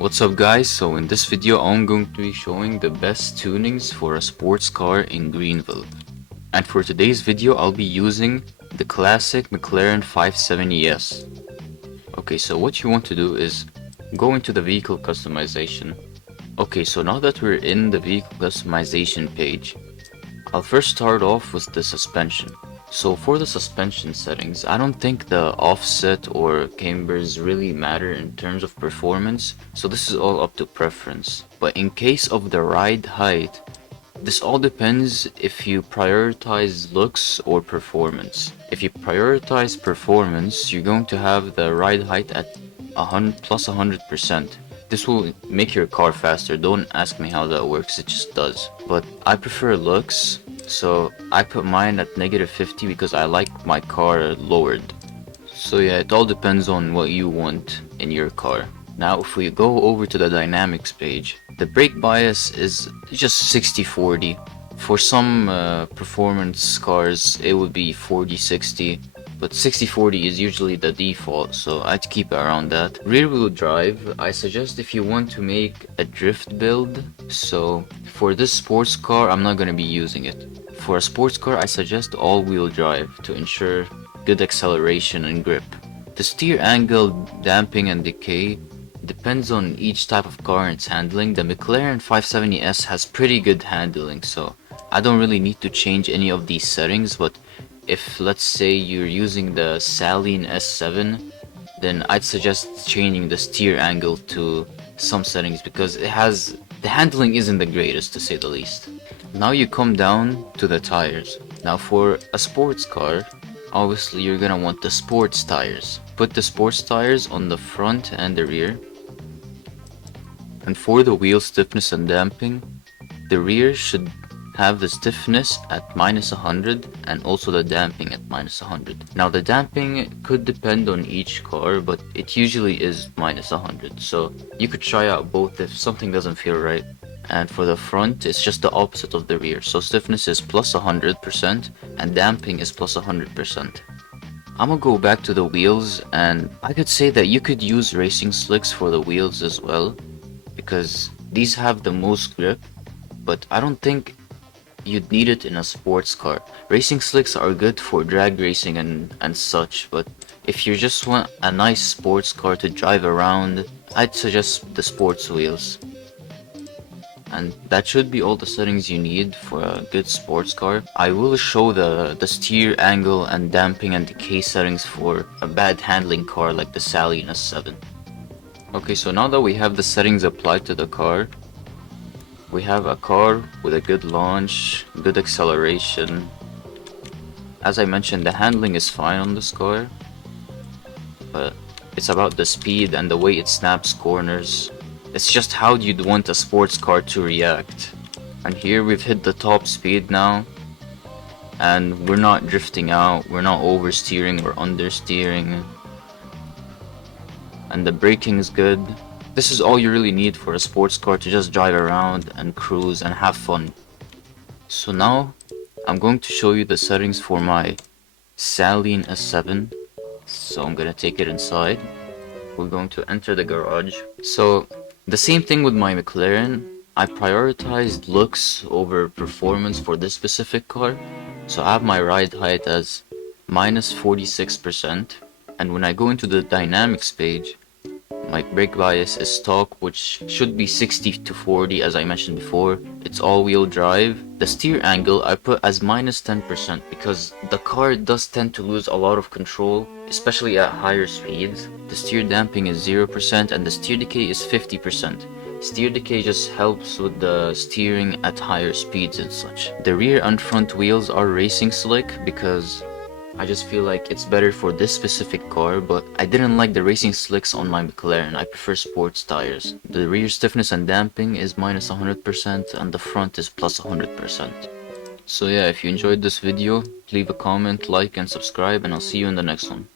What's up guys, so in this video I'm going to be showing the best tunings for a sports car in Greenville. And for today's video I'll be using the classic McLaren 570S. Okay, so what you want to do is go into the vehicle customization. Okay, so now that we're in the vehicle customization page, I'll first start off with the suspension. So for the suspension settings, I don't think the offset or cambers really matter in terms of performance, so this is all up to preference. But in case of the ride height, this all depends if you prioritize looks or performance. If you prioritize performance, you're going to have the ride height at 100%. This will make your car faster. Don't ask me how that works, it just does. But I prefer looks, so I put mine at -50 because I like my car lowered. So yeah, it all depends on what you want in your car. Now if we go over to the dynamics page, the brake bias is just 60-40. For some performance cars it would be 40-60. But 60-40 is usually the default, so I'd keep it around that. Rear wheel drive, I suggest if you want to make a drift build. So for this sports car, I'm not going to be using it. For a sports car, I suggest all wheel drive to ensure good acceleration and grip. The steer angle, damping and decay depends on each type of car and its handling. The McLaren 570S has pretty good handling, so I don't really need to change any of these settings, but if let's say you're using the Saleen S7, then I'd suggest changing the steer angle to some settings because the handling isn't the greatest, to say the least. Now you come down to the tires. Now for a sports car, obviously you're gonna want the sports tires. Put the sports tires on the front and the rear. And for the wheel stiffness and damping, the rear should have the stiffness at -100 and also the damping at -100. Now the damping could depend on each car, but it usually is -100, so you could try out both if something doesn't feel right. And for the front, it's just the opposite of the rear, so stiffness is +100% and damping is +100%. I'm gonna go back to the wheels, and I could say that you could use racing slicks for the wheels as well, because these have the most grip, but I don't think you'd need it in a sports car. Racing slicks are good for drag racing and such, but if you just want a nice sports car to drive around, I'd suggest the sports wheels. And that should be all the settings you need for a good sports car. I will show the steer angle and damping and decay settings for a bad handling car like the Saleen S7. Okay, so now that we have the settings applied to the car, we have a car with a good launch, good acceleration. As I mentioned, the handling is fine on this car, but it's about the speed and the way it snaps corners. It's just how you'd want a sports car to react. And here we've hit the top speed now, and we're not drifting out, we're not oversteering or understeering, and the braking is good. This is all you really need for a sports car to just drive around and cruise and have fun. So now I'm going to show you the settings for my Saleen S7. So I'm gonna take it inside. We're going to enter the garage. So the same thing with my McLaren. I prioritized looks over performance for this specific car. So I have my ride height as -46%. And when I go into the dynamics page, my brake bias is stock, which should be 60-40 as I mentioned before. It's all-wheel drive. The steer angle I put as -10% because the car does tend to lose a lot of control, especially at higher speeds. The steer damping is 0% and the steer decay is 50%. Steer decay just helps with the steering at higher speeds and such. The rear and front wheels are racing slick because I just feel like it's better for this specific car, but I didn't like the racing slicks on my McLaren. I prefer sports tires. The rear stiffness and damping is -100% and the front is +100%. So yeah, if you enjoyed this video, leave a comment, like and subscribe, and I'll see you in the next one.